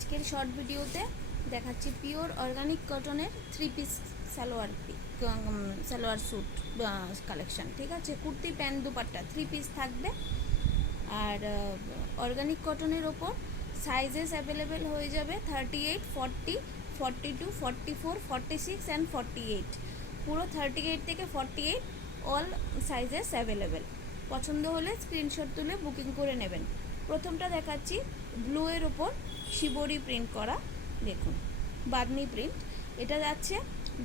আজকের শর্ট ভিডিওতে দেখাচ্ছি পিওর অর্গানিক কটনের 3 পিস সালোয়ার স্যুট কালেকশন। ঠিক আছে, কুর্তি প্যান্ট দুপাট্টা 3 পিস থাকবে। আর অর্গানিক কটনের ওপর সাইজেস অ্যাভেলেবেল হয়ে যাবে 38, 40, 42, 44, 46 অ্যান্ড 48। পুরো 38 থেকে 48 অল সাইজেস অ্যাভেলেবেল। পছন্দ হলে স্ক্রিনশট তুলে বুকিং করে নেবেন। প্রথমটা দেখাচ্ছি ব্লু এর ওপর শিবরি প্রিন্ট করা, দেখুন বাদনি প্রিন্ট। এটা যাচ্ছে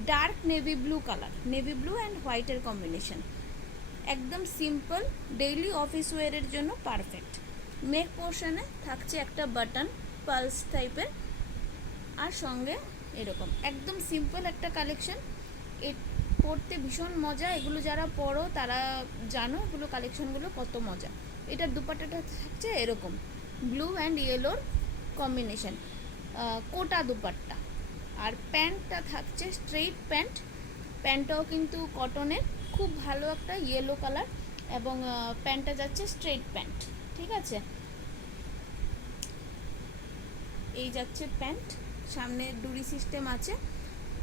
dark navy blue colour, navy blue and হোয়াইটের কম্বিনেশন। একদম সিম্পল ডেইলি অফিস ওয়্যারের জন্য পারফেক্ট। নেক পোর্শনে থাকছে একটা বাটন পালস টাইপের, আর সঙ্গে এরকম একদম সিম্পল একটা কালেকশন। পরতে ভীষণ মজা, এগুলো যারা পরো তারা জানো এগুলো কালেকশনগুলো কত মজা। এটার দুপাট্টাটা থাকছে এরকম ব্লু অ্যান্ড ইয়েলোর কম্বিনেশন, কোটা দুপাট্টা। আর প্যান্টটা থাকছে স্ট্রেইট প্যান্ট, প্যান্টটাও কিন্তু কটনের, খুব ভালো একটা ইয়েলো কালার, এবং প্যান্টটা যাচ্ছে স্ট্রেইট প্যান্ট। ঠিক আছে, এই যাচ্ছে প্যান্ট, সামনে ডুরি সিস্টেম আছে।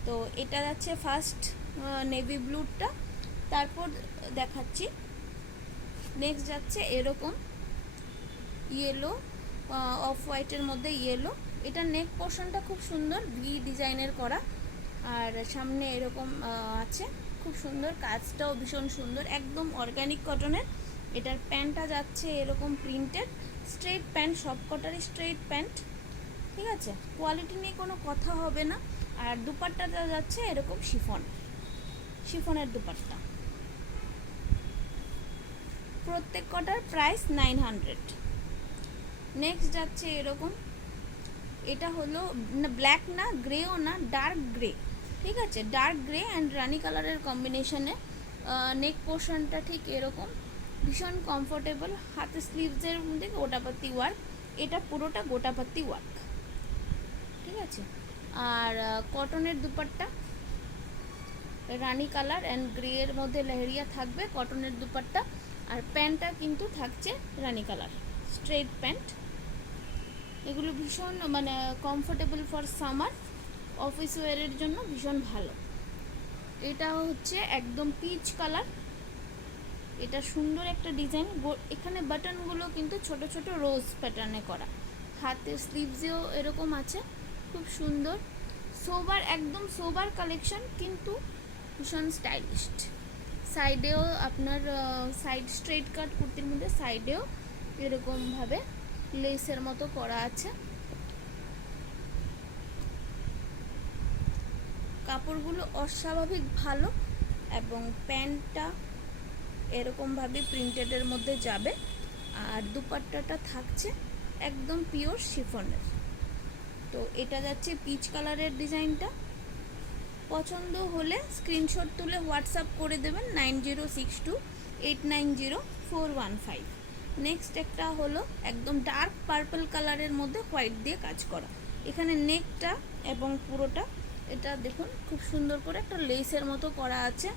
তো এটা যাচ্ছে ফার্স্ট নেভি ব্লুটা, তারপর দেখাচ্ছি নেক্সট যাচ্ছে এরকম ইয়েলো, অফ হোয়াইটের মধ্যে ইয়েলো। এটা নেক পোর্শনটা খুব সুন্দর ভি ডিজাইনের করা, আর সামনে এরকম আছে, খুব সুন্দর, কাজটাও ভীষণ সুন্দর, একদম অর্গানিক কটনের। এটার প্যান্টটা যাচ্ছে এরকম প্রিন্টেড স্ট্রেইট প্যান্ট, সব কটারই স্ট্রেইট প্যান্ট। ঠিক আছে, কোয়ালিটি নিয়ে কোনো কথা হবে না। আর দুপাট্টাটা যাচ্ছে এরকম শিফনের দুপাট্টা। প্রত্যেক কটার প্রাইস 900। নেক্সট যাচ্ছে এরকম, এটা হলো ব্ল্যাক না, গ্রেও না, ডার্ক গ্রে। ঠিক আছে, ডার্ক গ্রে অ্যান্ড রানি কালারের কম্বিনেশনে। নেক পোর্শনটা ঠিক এরকম, ভীষণ কমফোর্টেবল। হাতে স্লিভসের মধ্যে গোটাপাতি ওয়ার্ক, এটা পুরোটা গোটাপাতি ওয়ার্ক। ঠিক আছে, আর কটনের দুপাট্টা রানি কালার অ্যান্ড গ্রে এর মধ্যে লেহেরিয়া থাকবে কটনের দুপাট্টা। আর প্যান্টটা কিন্তু থাকছে রানি কালার স্ট্রেট প্যান্ট। এগুলো ভীষণ মানে কমফোর্টেবল ফর সামার, অফিস ওয়্যারের জন্য ভীষণ ভালো। এটা হচ্ছে একদম পিচ কালার, এটা সুন্দর একটা ডিজাইন। এখানে বাটনগুলো কিন্তু ছোট ছোট রোজ প্যাটার্নে করা, হাতের স্লিভসেও এরকম আছে, খুব সুন্দর। সোবার, একদম সোবার কালেকশন, কিন্তু ভীষণ স্টাইলিশড। সাইডেও আপনার সাইড স্ট্রেট কাট কুর্তির মধ্যে সাইডেও এরকমভাবে লেসের মতো করা আছে। কাপড়গুলো অস্বাভাবিক ভালো, এবং প্যান্টটা এরকমভাবে প্রিন্টেডের মধ্যে যাবে। আর দুপাট্টাটা থাকছে একদম পিওর শিফনের। তো এটা যাচ্ছে পিচ কালারের ডিজাইনটা। পছন্দ হলে স্ক্রিনশট তুলে হোয়াটসঅ্যাপ করে দেবেন 9062890415। নেক্সট একটা হলো একদম ডার্ক পার্পল কালারের মধ্যে হোয়াইট দিয়ে কাজ করা। এখানে নেকটা এবং পুরোটা এটা দেখুন খুব সুন্দর করে একটা লেসের মতো করা আছে,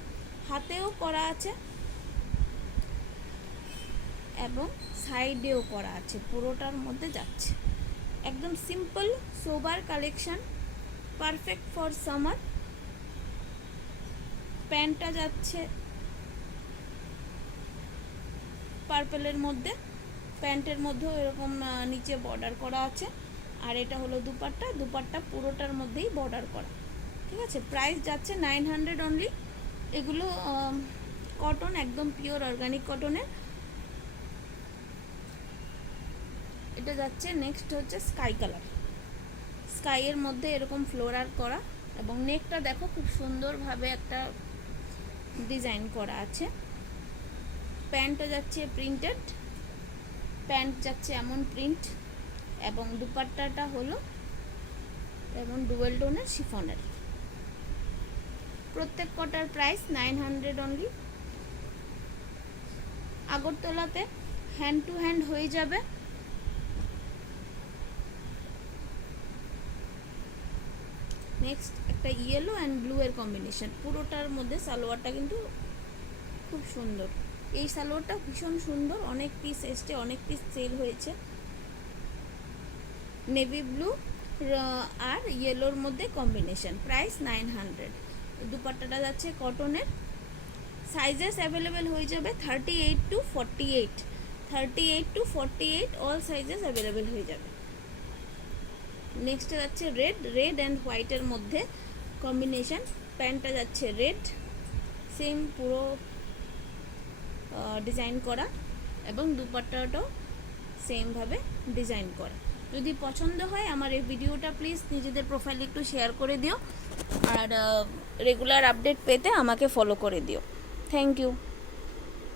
হাতেও করা আছে এবং সাইডেও করা আছে, পুরোটার মধ্যে যাচ্ছে। একদম simple sober collection, perfect for summer. প্যান্টটা যাচ্ছে পার্পলের মধ্যে, প্যান্টের মধ্যেও এরকম নিচে বর্ডার করা আছে। আর এটা হলো দুপাট্টা, দুপাট্টা পুরোটার মধ্যেই বর্ডার করা। ঠিক আছে, প্রাইস যাচ্ছে 900 অনলি। এগুলো কটন, একদম পিওর অর্গানিক কটনের। এটা যাচ্ছে নেক্সট হচ্ছে স্কাই কালার, স্কাইয়ের মধ্যে এরকম ফ্লোরাল করা, এবং নেকটা দেখো খুব সুন্দরভাবে একটা ডিজাইন করা আছে। প্যান্টটা যাচ্ছে প্রিন্টেড, প্যান্ট যাচ্ছে এমন প্রিন্ট, এবং দুপাট্টাটা হলো এমন ডুয়েল টোনের শিফনের। প্রত্যেক কটার প্রাইস 900 অনলি। আগরতলাতে হ্যান্ড টু হ্যান্ড হয়ে যাবে। নেক্সট একটা ইয়েলো অ্যান্ড ব্লু এর কম্বিনেশন, পুরোটার মধ্যে সালোয়ারটা কিন্তু খুব সুন্দর। এই সালোয়ারটা ভীষণ সুন্দর, অনেক পিস এসছে, অনেক পিস সেল হয়েছে। নেভি ব্লু আর ইয়েলোর মধ্যে কম্বিনেশন, প্রাইস 900। দুপাট্টাটা যাচ্ছে কটনের, সাইজেস অ্যাভেলেবেল হয়ে যাবে 38 to 48, 38 to 48 all sizes available হয়ে যাবে। নেক্সটে যাচ্ছে রেড অ্যান্ড হোয়াইটের মধ্যে কম্বিনেশন, প্যান্টটা যাচ্ছে রেড, সেম পুরো ডিজাইন করা এবং দুপাট্টাটাও সেমভাবে ডিজাইন করা। যদি পছন্দ হয় আমার এই ভিডিওটা প্লিজ নিজেদের প্রোফাইলে একটু শেয়ার করে দিও, আর রেগুলার আপডেট পেতে আমাকে ফলো করে দিও। Thank you.